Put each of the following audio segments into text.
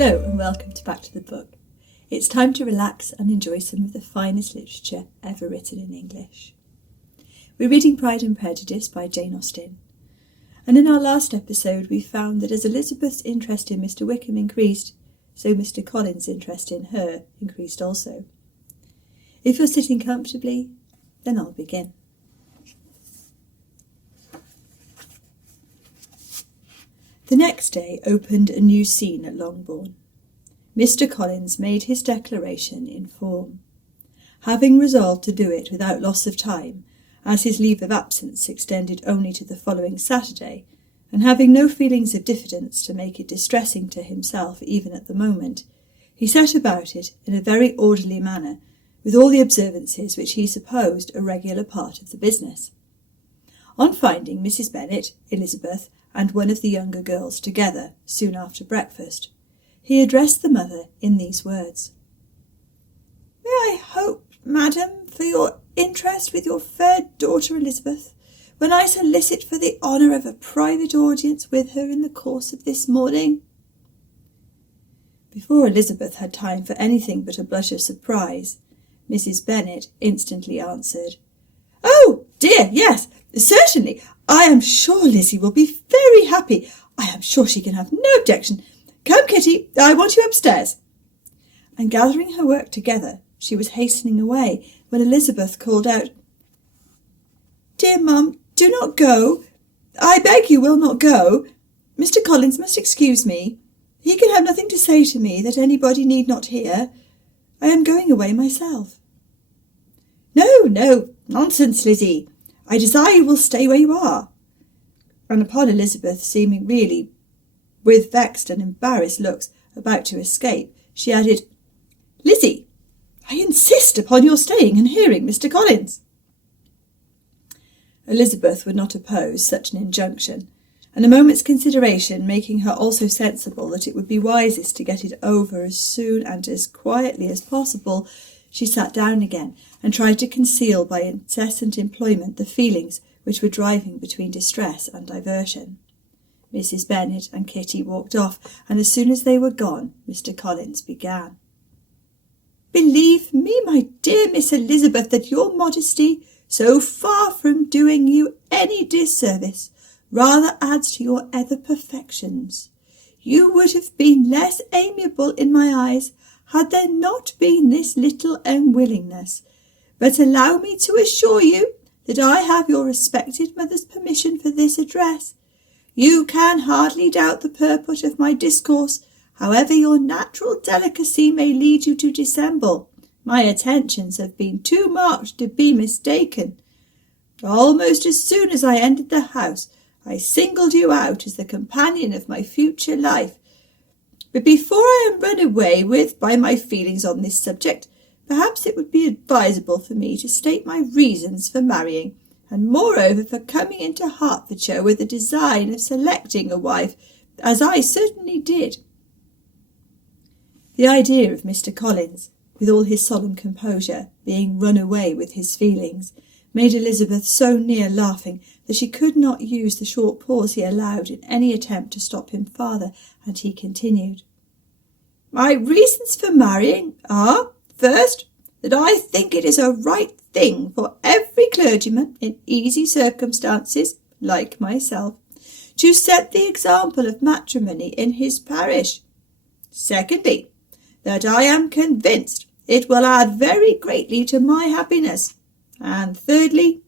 Hello and welcome to Back to the Book. It's time to relax and enjoy some of the finest literature ever written in English. We're reading Pride and Prejudice by Jane Austen. And in our last episode we found that as Elizabeth's interest in Mr. Wickham increased, so Mr. Collins' interest in her increased also. If you're sitting comfortably, then I'll begin. The next day opened a new scene at Longbourn. Mr. Collins made his declaration in form. Having resolved to do it without loss of time, as his leave of absence extended only to the following Saturday, and having no feelings of diffidence to make it distressing to himself even at the moment, he set about it in a very orderly manner, with all the observances which he supposed a regular part of the business. On finding Mrs. Bennet, Elizabeth, and one of the younger girls together soon after breakfast, he addressed the mother in these words. "May I hope, madam, for your interest with your fair daughter Elizabeth, when I solicit for the honour of a private audience with her in the course of this morning?" Before Elizabeth had time for anything but a blush of surprise, Mrs. Bennet instantly answered, "Oh, dear, yes, certainly. I am sure Lizzie will be very happy. I am sure she can have no objection. Come, Kitty, I want you upstairs." And gathering her work together, she was hastening away when Elizabeth called out, "Dear Mum, do not go. I beg you will not go. Mr. Collins must excuse me. He can have nothing to say to me that anybody need not hear. I am going away myself." No, nonsense, Lizzie. I desire you will stay where you are." And upon Elizabeth seeming really, with vexed and embarrassed looks, about to escape, she added, "Lizzie, I insist upon your staying and hearing Mr. Collins." Elizabeth would not oppose such an injunction, and a moment's consideration making her also sensible that it would be wisest to get it over as soon and as quietly as possible, she sat down again and tried to conceal by incessant employment the feelings which were driving between distress and diversion. Mrs. Bennet and Kitty walked off, and as soon as they were gone, Mr. Collins began. "Believe me, my dear Miss Elizabeth, that your modesty, so far from doing you any disservice, rather adds to your other perfections. You would have been less amiable in my eyes had there not been this little unwillingness. But allow me to assure you that I have your respected mother's permission for this address. You can hardly doubt the purport of my discourse, however your natural delicacy may lead you to dissemble. My attentions have been too marked to be mistaken. Almost as soon as I entered the house, I singled you out as the companion of my future life. But before I am run away with by my feelings on this subject, perhaps it would be advisable for me to state my reasons for marrying, and moreover for coming into Hertfordshire with the design of selecting a wife, as I certainly did." The idea of Mr. Collins, with all his solemn composure, being run away with his feelings, made Elizabeth so near laughing that she could not use the short pause he allowed in any attempt to stop him farther, and he continued, "My reasons for marrying are, first, that I think it is a right thing for every clergyman in easy circumstances, like myself, to set the example of matrimony in his parish. Secondly, that I am convinced it will add very greatly to my happiness. And thirdly,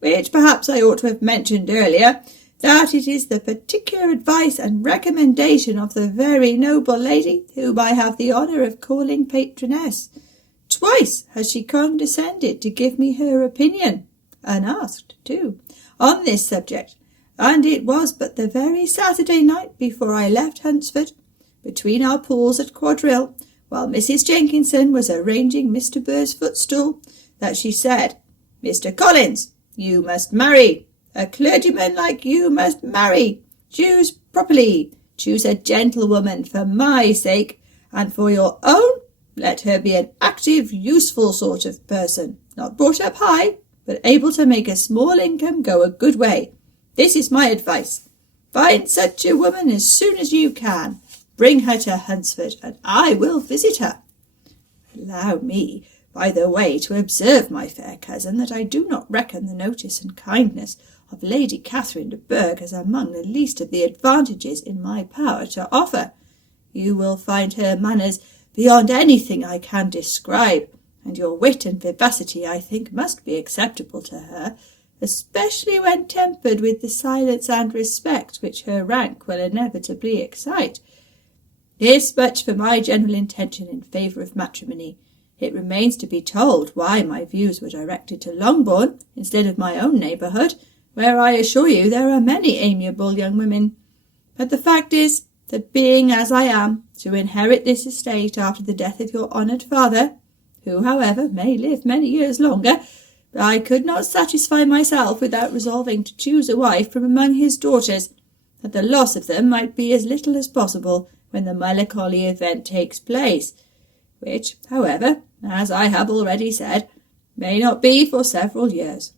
which perhaps I ought to have mentioned earlier, that it is the particular advice and recommendation of the very noble lady whom I have the honour of calling patroness. Twice has she condescended to give me her opinion, unasked too, on this subject, and it was but the very Saturday night before I left Hunsford, between our pools at quadrille, while Mrs. Jenkinson was arranging Mr. Burr's footstool, that she said, 'Mr. Collins, you must marry. A clergyman like you must marry. Choose properly. Choose a gentlewoman for my sake, and for your own, let her be an active, useful sort of person, not brought up high, but able to make a small income go a good way. This is my advice. Find such a woman as soon as you can. Bring her to Hunsford, and I will visit her. Allow me, by the way, to observe, my fair cousin, that I do not reckon the notice and kindness of Lady Catherine de Bourgh as among the least of the advantages in my power to offer. You will find her manners beyond anything I can describe, and your wit and vivacity, I think, must be acceptable to her, especially when tempered with the silence and respect which her rank will inevitably excite. This much for my general intention in favour of matrimony. It remains to be told why my views were directed to Longbourn instead of my own neighbourhood, where I assure you there are many amiable young women. But the fact is, that being as I am, to inherit this estate after the death of your honoured father, who, however, may live many years longer, I could not satisfy myself without resolving to choose a wife from among his daughters, that the loss of them might be as little as possible when the melancholy event takes place, which, however, as I have already said, may not be for several years.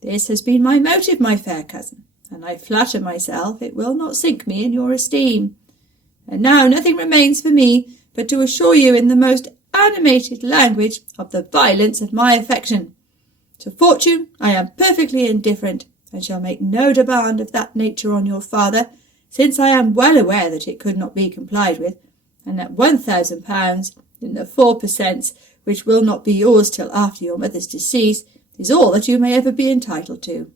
This has been my motive, my fair cousin, and I flatter myself it will not sink me in your esteem. And now nothing remains for me but to assure you in the most animated language of the violence of my affection. To fortune I am perfectly indifferent, and shall make no demand of that nature on your father, since I am well aware that it could not be complied with, and that £1,000, in the 4%, which will not be yours till after your mother's decease, is all that you may ever be entitled to.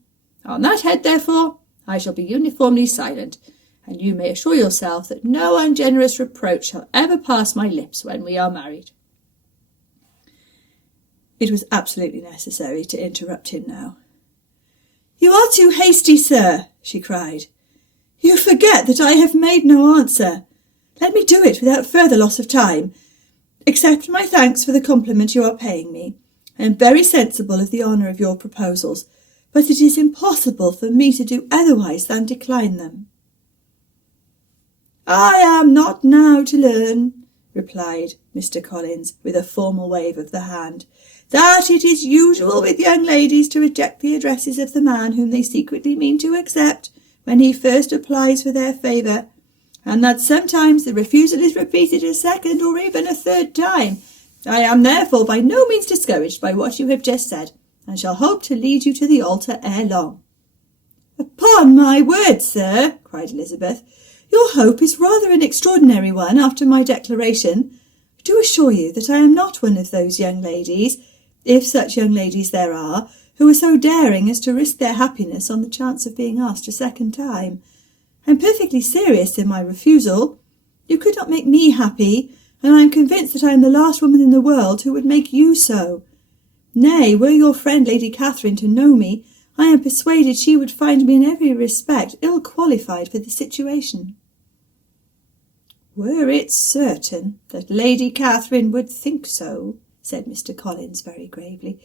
On that head, therefore, I shall be uniformly silent, and you may assure yourself that no ungenerous reproach shall ever pass my lips when we are married. It was absolutely necessary to interrupt him now. "You are too hasty, sir," she cried. "You forget that I have made no answer. Let me do it without further loss of time. Accept my thanks for the compliment you are paying me. I am very sensible of the honour of your proposals, but it is impossible for me to do otherwise than decline them." "I am not now to learn," replied Mr. Collins, with a formal wave of the hand, "that it is usual with young ladies to reject the addresses of the man whom they secretly mean to accept when he first applies for their favour, and that sometimes the refusal is repeated a second or even a third time. I am therefore by no means discouraged by what you have just said, and shall hope to lead you to the altar ere long." "Upon my word, sir," cried Elizabeth, "your hope is rather an extraordinary one after my declaration. I do assure you that I am not one of those young ladies, if such young ladies there are, who are so daring as to risk their happiness on the chance of being asked a second time. I am perfectly serious in my refusal. You could not make me happy, and I am convinced that I am the last woman in the world who would make you so. Nay, were your friend Lady Catherine to know me, I am persuaded she would find me in every respect ill qualified for the situation." "Were it certain that Lady Catherine would think so," said Mr. Collins very gravely,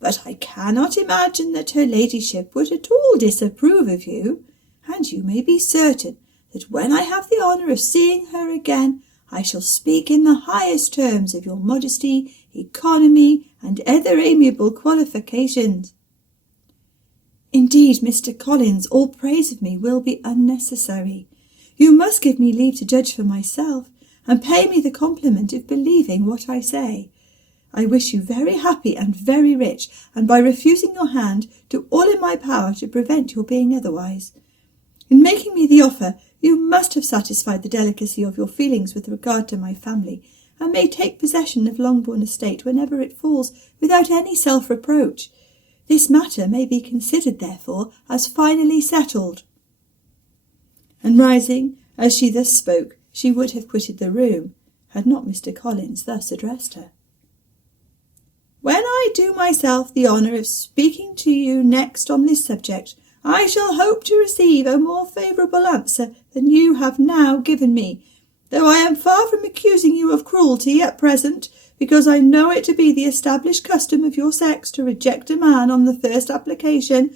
"but I cannot imagine that her ladyship would at all disapprove of you, and you may be certain that when I have the honour of seeing her again, I shall speak in the highest terms of your modesty, economy, and other amiable qualifications." "Indeed, Mr. Collins, all praise of me will be unnecessary. You must give me leave to judge for myself, and pay me the compliment of believing what I say. I wish you very happy and very rich, and by refusing your hand, do all in my power to prevent your being otherwise. In making me the offer, you must have satisfied the delicacy of your feelings with regard to my family, and may take possession of Longbourn estate whenever it falls, without any self-reproach. This matter may be considered, therefore, as finally settled." And rising, as she thus spoke, she would have quitted the room, had not Mr. Collins thus addressed her. "When I do myself the honour of speaking to you next on this subject, I shall hope to receive a more favourable answer than you have now given me, though I am far from accusing you of cruelty at present, because I know it to be the established custom of your sex to reject a man on the first application,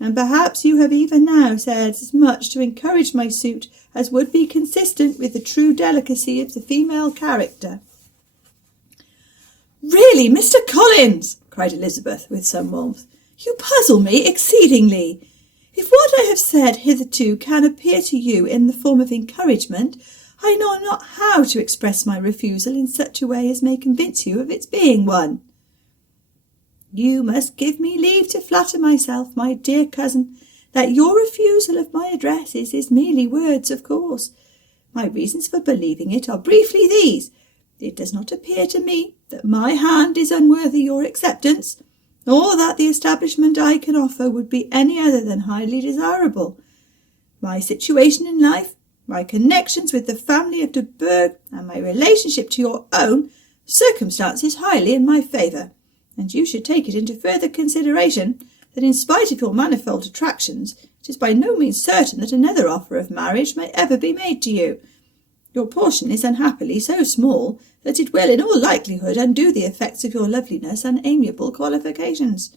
and perhaps you have even now said as much to encourage my suit as would be consistent with the true delicacy of the female character." "Really, Mr. Collins," cried Elizabeth with some warmth, "you puzzle me exceedingly. If what I have said hitherto can appear to you in the form of encouragement, I know not how to express my refusal in such a way as may convince you of its being one. You must give me leave to flatter myself, my dear cousin, that your refusal of my addresses is merely words, of course. My reasons for believing it are briefly these. It does not appear to me that my hand is unworthy your acceptance, or that the establishment I can offer would be any other than highly desirable. My situation in life, my connections with the family of de Bourgh, and my relationship to your own circumstances highly in my favour, and you should take it into further consideration that in spite of your manifold attractions, it is by no means certain that another offer of marriage may ever be made to you. Your portion is unhappily so small that it will in all likelihood undo the effects of your loveliness and amiable qualifications.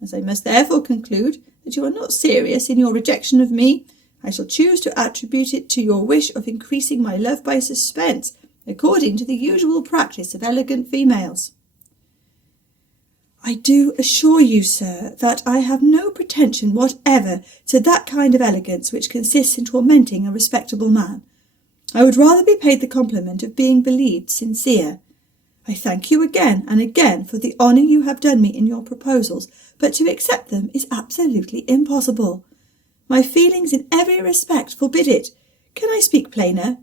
As I must therefore conclude that you are not serious in your rejection of me, I shall choose to attribute it to your wish of increasing my love by suspense, according to the usual practice of elegant females. I do assure you, sir, that I have no pretension whatever to that kind of elegance which consists in tormenting a respectable man. I would rather be paid the compliment of being believed sincere. I thank you again and again for the honour you have done me in your proposals, but to accept them is absolutely impossible. My feelings in every respect forbid it. Can I speak plainer?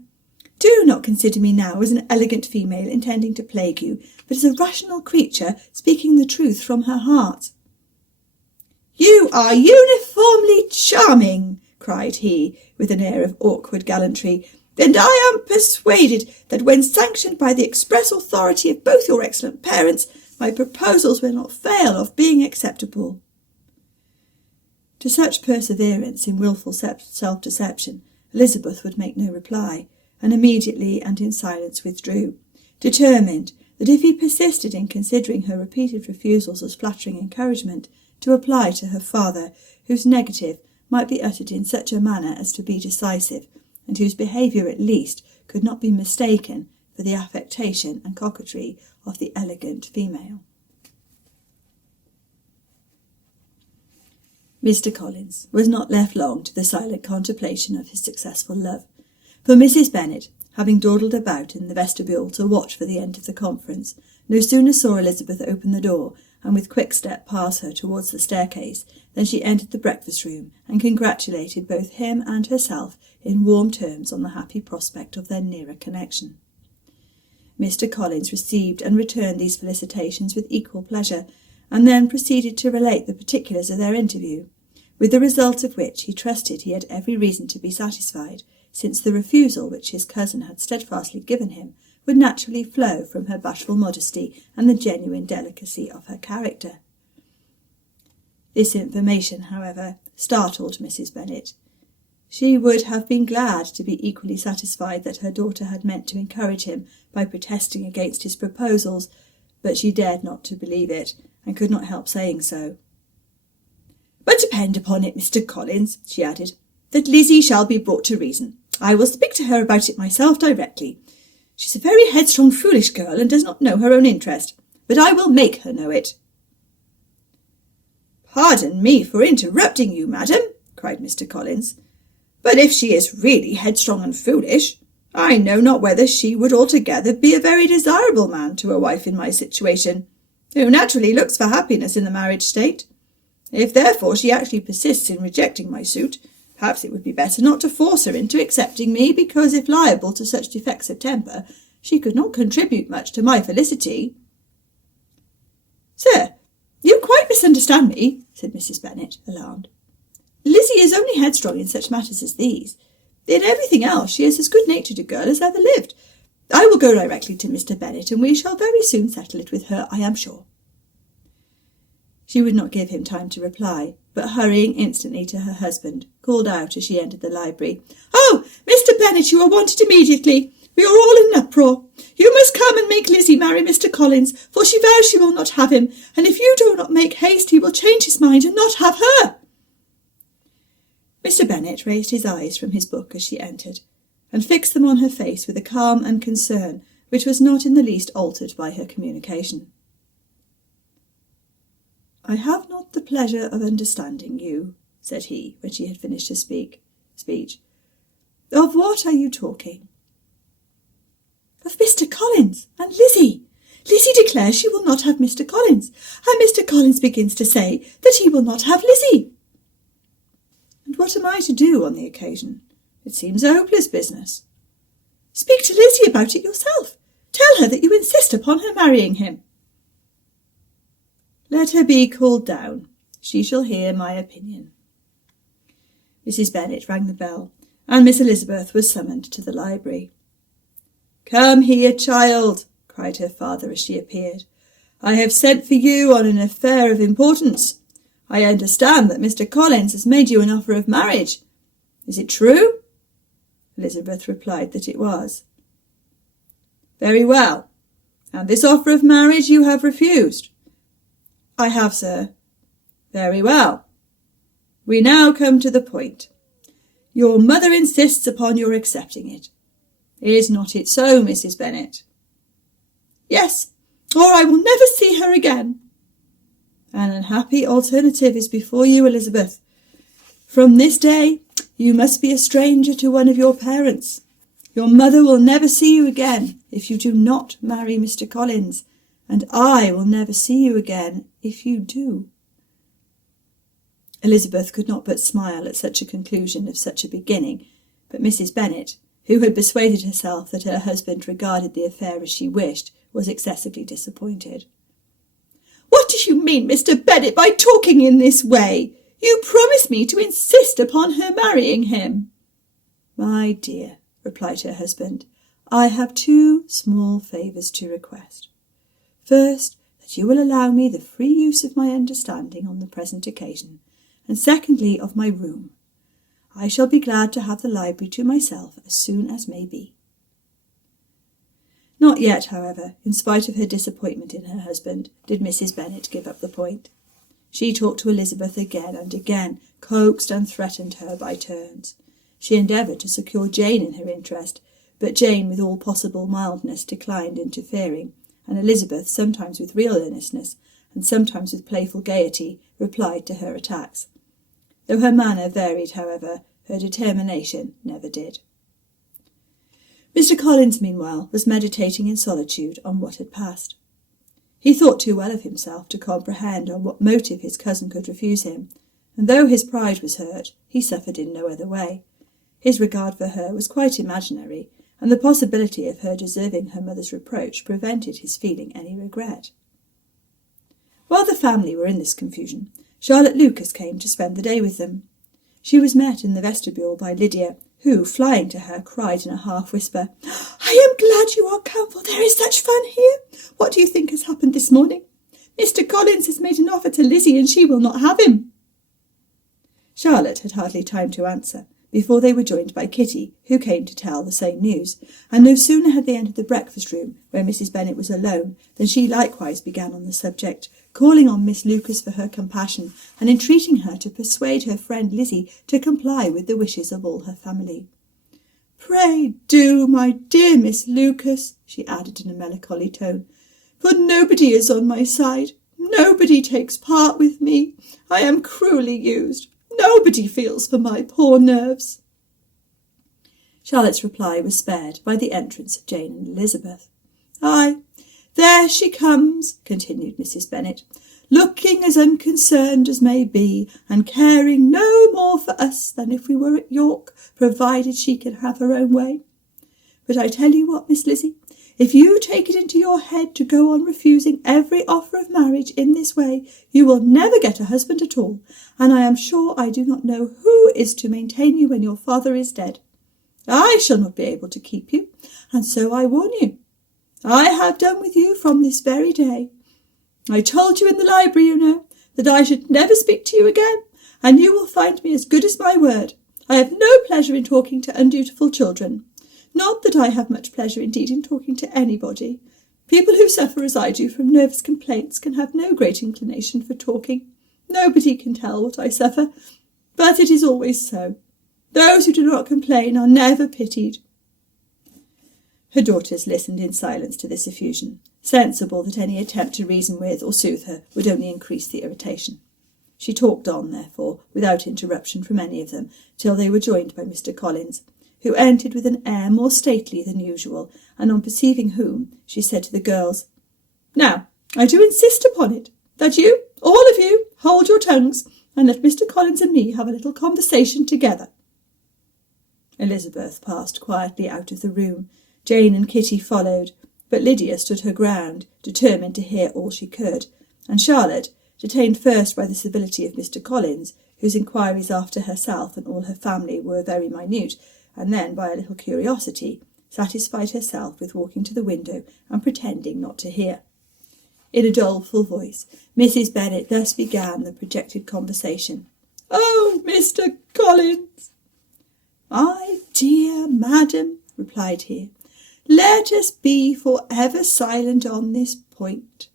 Do not consider me now as an elegant female intending to plague you, but as a rational creature speaking the truth from her heart. You are uniformly charming, cried he, with an air of awkward gallantry, and I am persuaded that when sanctioned by the express authority of both your excellent parents, my proposals will not fail of being acceptable. To such perseverance in wilful self-deception, Elizabeth would make no reply, and immediately and in silence withdrew, determined that if he persisted in considering her repeated refusals as flattering encouragement, to apply to her father, whose negative might be uttered in such a manner as to be decisive, and whose behaviour at least could not be mistaken for the affectation and coquetry of the elegant female. Mr. Collins was not left long to the silent contemplation of his successful love, for Mrs. Bennet, having dawdled about in the vestibule to watch for the end of the conference, no sooner saw Elizabeth open the door and with quick step pass her towards the staircase than she entered the breakfast-room and congratulated both him and herself in warm terms on the happy prospect of their nearer connection. Mr. Collins received and returned these felicitations with equal pleasure, and then proceeded to relate the particulars of their interview, with the result of which he trusted he had every reason to be satisfied, since the refusal which his cousin had steadfastly given him would naturally flow from her bashful modesty and the genuine delicacy of her character. This information, however, startled Mrs. Bennet. She would have been glad to be equally satisfied that her daughter had meant to encourage him by protesting against his proposals, but she dared not to believe it, and could not help saying so. "But depend upon it, Mr. Collins," she added, "that Lizzie shall be brought to reason. I will speak to her about it myself directly. She's a very headstrong, foolish girl, and does not know her own interest, but I will make her know it." "Pardon me for interrupting you, madam," cried Mr. Collins, "but if she is really headstrong and foolish, I know not whether she would altogether be a very desirable man to a wife in my situation, who naturally looks for happiness in the marriage state. If therefore she actually persists in rejecting my suit, perhaps it would be better not to force her into accepting me, because if liable to such defects of temper, she could not contribute much to my felicity." "Sir, you quite misunderstand me," said Mrs. Bennet, alarmed. "Lizzie is only headstrong in such matters as these. In everything else she is as good-natured a girl as ever lived. I will go directly to Mr. Bennet, and we shall very soon settle it with her, I am sure." She would not give him time to reply, but hurrying instantly to her husband, called out as she entered the library, "Oh, Mr. Bennet, you are wanted immediately. We are all in an uproar. You must come and make Lizzie marry Mr. Collins, for she vows she will not have him, and if you do not make haste he will change his mind and not have her." Mr. Bennet raised his eyes from his book as she entered, and fixed them on her face with a calm and concern which was not in the least altered by her communication. "I have not the pleasure of understanding you," said he, when she had finished her speech. "Of what are you talking?" Of Mr. Collins and Lizzie. Lizzie declares she will not have Mr. Collins, and Mr. Collins begins to say that he will not have Lizzie. And what am I to do on the occasion? It seems a hopeless business. Speak to Lizzie about it yourself. Tell her that you insist upon her marrying him. Let her be called down. She shall hear my opinion. Mrs. Bennet rang the bell, and Miss Elizabeth was summoned to the library. Come here, child, cried her father as she appeared. I have sent for you on an affair of importance. I understand that Mr. Collins has made you an offer of marriage. Is it true? Elizabeth replied that it was. Very well. And this offer of marriage you have refused? I have, sir. Very well. We now come to the point. Your mother insists upon your accepting it. Is not it so, Mrs. Bennet? Yes, or I will never see her again. An unhappy alternative is before you, Elizabeth. From this day you must be a stranger to one of your parents. Your mother will never see you again if you do not marry Mr. Collins, and I will never see you again if you do. Elizabeth could not but smile at such a conclusion of such a beginning, but Mrs. Bennet, who had persuaded herself that her husband regarded the affair as she wished, was excessively disappointed. What do you mean, Mr. Bennet, by talking in this way? You promised me to insist upon her marrying him. My dear, replied her husband, I have two small favours to request. First, that you will allow me the free use of my understanding on the present occasion, and secondly, of my room. I shall be glad to have the library to myself as soon as may be. Not yet, however, in spite of her disappointment in her husband, did Mrs. Bennet give up the point. She talked to Elizabeth again and again, coaxed and threatened her by turns. She endeavoured to secure Jane in her interest, but Jane with all possible mildness declined interfering, and Elizabeth, sometimes with real earnestness, and sometimes with playful gaiety, replied to her attacks. Though her manner varied, however, her determination never did. Mr. Collins, meanwhile, was meditating in solitude on what had passed. He thought too well of himself to comprehend on what motive his cousin could refuse him, and though his pride was hurt, he suffered in no other way. His regard for her was quite imaginary, and the possibility of her deserving her mother's reproach prevented his feeling any regret. While the family were in this confusion, Charlotte Lucas came to spend the day with them. She was met in the vestibule by Lydia, who, flying to her, cried in a half-whisper, I am glad you are come, for there is such fun here. What do you think has happened this morning? Mr. Collins has made an offer to Lizzie, and she will not have him. Charlotte had hardly time to answer before they were joined by Kitty, who came to tell the same news, and no sooner had they entered the breakfast-room, where Mrs. Bennet was alone, than she likewise began on the subject, calling on Miss Lucas for her compassion, and entreating her to persuade her friend Lizzie to comply with the wishes of all her family. Pray do, my dear Miss Lucas, she added in a melancholy tone, for nobody is on my side. Nobody takes part with me. I am cruelly used. Nobody feels for my poor nerves. Charlotte's reply was spared by the entrance of Jane and Elizabeth. Aye, there she comes, continued Mrs. Bennet, looking as unconcerned as may be, and caring no more for us than if we were at York, provided she can have her own way. But I tell you what, Miss Lizzie, if you take it into your head to go on refusing every offer of marriage in this way, you will never get a husband at all, and I am sure I do not know who is to maintain you when your father is dead. I shall not be able to keep you, and so I warn you. I have done with you from this very day. I told you in the library, you know, that I should never speak to you again, and you will find me as good as my word. I have no pleasure in talking to undutiful children. Not that I have much pleasure indeed in talking to anybody. People who suffer as I do from nervous complaints can have no great inclination for talking. Nobody can tell what I suffer, but it is always so. Those who do not complain are never pitied. Her daughters listened in silence to this effusion, sensible that any attempt to reason with or soothe her would only increase the irritation. She talked on, therefore, without interruption from any of them, till they were joined by Mr. Collins, who entered with an air more stately than usual, and on perceiving whom, she said to the girls, "Now, I do insist upon it, that you, all of you, hold your tongues, and let Mr. Collins and me have a little conversation together." Elizabeth passed quietly out of the room. Jane and Kitty followed, but Lydia stood her ground, determined to hear all she could, and Charlotte, detained first by the civility of Mr. Collins, whose inquiries after herself and all her family were very minute, and then by a little curiosity, satisfied herself with walking to the window and pretending not to hear. In a doleful voice, Mrs. Bennet thus began the projected conversation. "Oh, Mr. Collins!" "My dear madam," replied he, "let us be for ever silent on this point.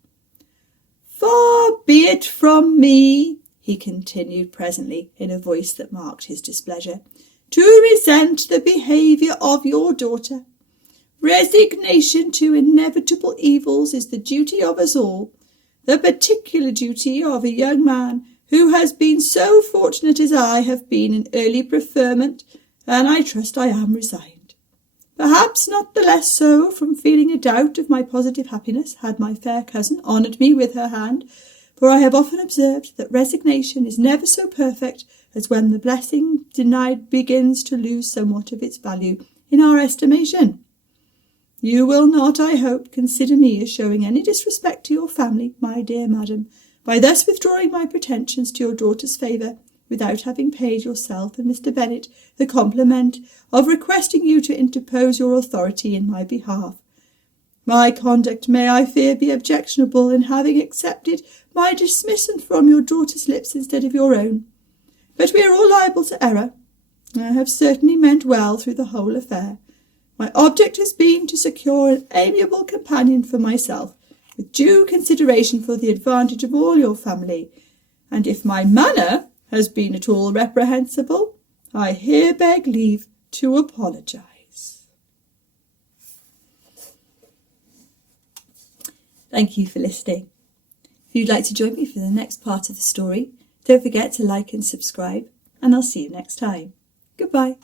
Far be it from me," he continued presently, in a voice that marked his displeasure, "to resent the behaviour of your daughter. Resignation to inevitable evils is the duty of us all, the particular duty of a young man who has been so fortunate as I have been in early preferment, and I trust I am resigned. Perhaps not the less so from feeling a doubt of my positive happiness had my fair cousin honoured me with her hand, for I have often observed that resignation is never so perfect as when the blessing denied begins to lose somewhat of its value in our estimation. You will not, I hope, consider me as showing any disrespect to your family, my dear madam, by thus withdrawing my pretensions to your daughter's favour, without having paid yourself and Mr. Bennet the compliment of requesting you to interpose your authority in my behalf. My conduct may, I fear, be objectionable in having accepted my dismissal from your daughter's lips instead of your own. But we are all liable to error. I have certainly meant well through the whole affair. My object has been to secure an amiable companion for myself, with due consideration for the advantage of all your family, and if my manner has been at all reprehensible, I here beg leave to apologise. Thank you for listening. If you'd like to join me for the next part of the story, don't forget to like and subscribe, and I'll see you next time. Goodbye.